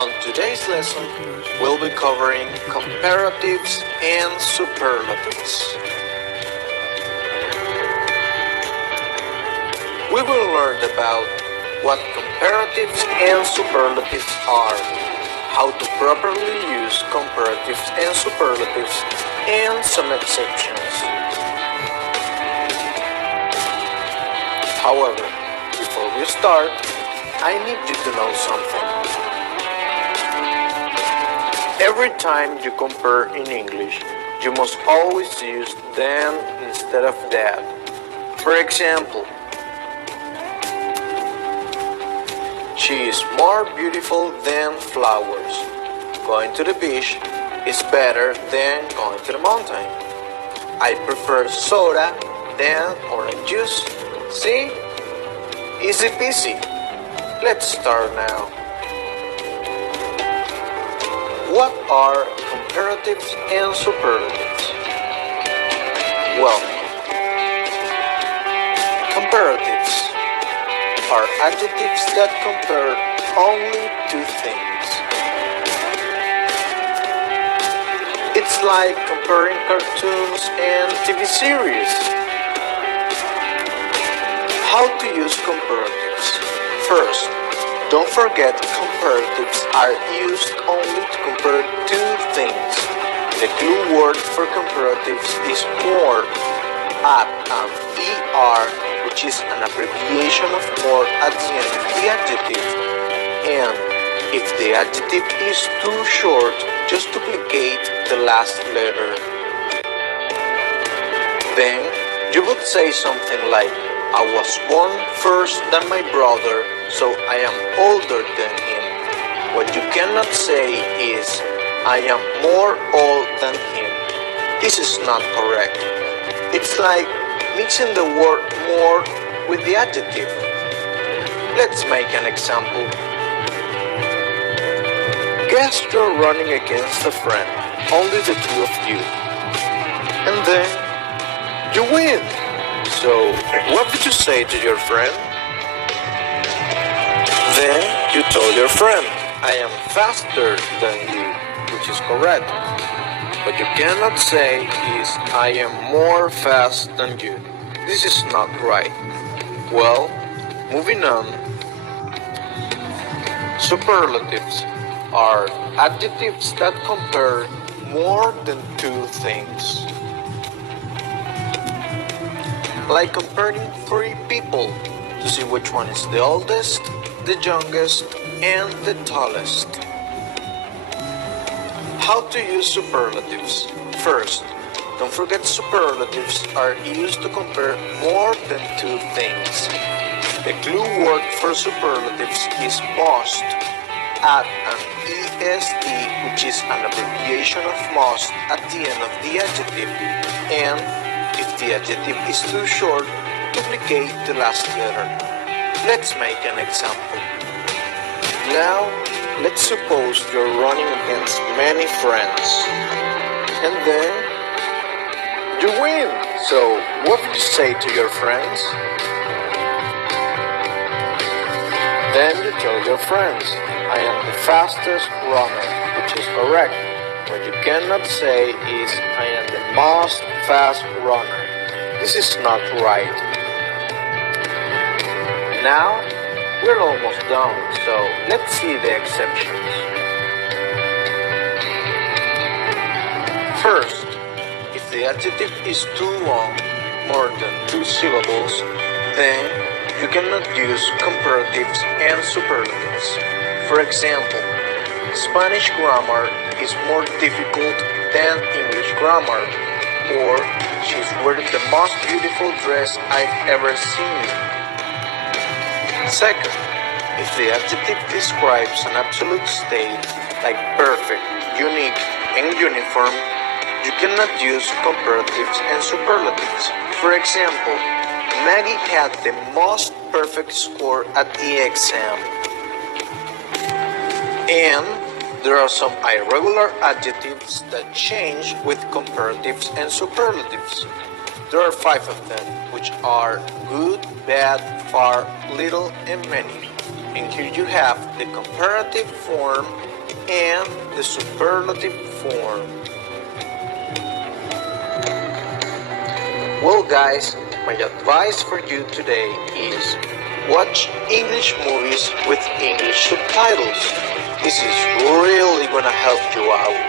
On today's lesson, we'll be covering comparatives and superlatives. We will learn about what comparatives and superlatives are, how to properly use comparatives and superlatives, and some exceptions. However, before we start, I need you to know something. Every time you compare in English, you must always use than instead of that. For example, she is more beautiful than flowers. Going to the beach is better than going to the mountain. I prefer soda than orange juice. See? Easy peasy. Let's start now. What are comparatives and superlatives? Well, comparatives are adjectives that compare only two things. It's like comparing cartoons and TV series. How to use comparatives? First, don't forget comparatives are used only to compare two things. The clue word for comparatives is more, add an ER, which is an abbreviation of more at the end of the adjective. And if the adjective is too short, just duplicate the last letter. Then you would say something like, I was born first than my brother, so I am older than him. What you cannot say is, I am more old than him. This is not correct. It's like mixing the word more with the adjective. Let's make an example. Guess you're running against a friend, only the two of you. And then you win. So, what did you say to your friend? Then you told your friend, I am faster than you, which is correct. What you cannot say is, I am more fast than you. This is not right. Well, moving on. Superlatives are adjectives that compare more than two things. Like comparing three people to see which one is the oldest, the youngest, and the tallest. How to use superlatives? First, don't forget superlatives are used to compare more than two things. The clue word for superlatives is most. Add an EST, which is an abbreviation of most, at the end of the adjective. And if the adjective is too short, duplicate the last letter. Let's make an example. Now, let's suppose you're running against many friends. And then you win. So, what would you say to your friends? Then you tell your friends, I am the fastest runner, which is correct. What you cannot say is, I am the most fast runner. This is not right. Now, we're almost done, so let's see the exceptions. First, if the adjective is too long, more than two syllables, then you cannot use comparatives and superlatives. For example, Spanish grammar is more difficult than English grammar, or she's wearing the most beautiful dress I've ever seen. Second, if the adjective describes an absolute state, like perfect, unique, and uniform, you cannot use comparatives and superlatives. For example, Maggie had the most perfect score at the exam. And there are some irregular adjectives that change with comparatives and superlatives. There are 5 of them, which are good, bad, far, little, and many. And here you have the comparative form and the superlative form. Well guys, my advice for you today is watch English movies with English subtitles. This is really gonna help you out.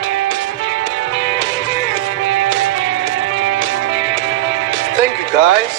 Thank you guys.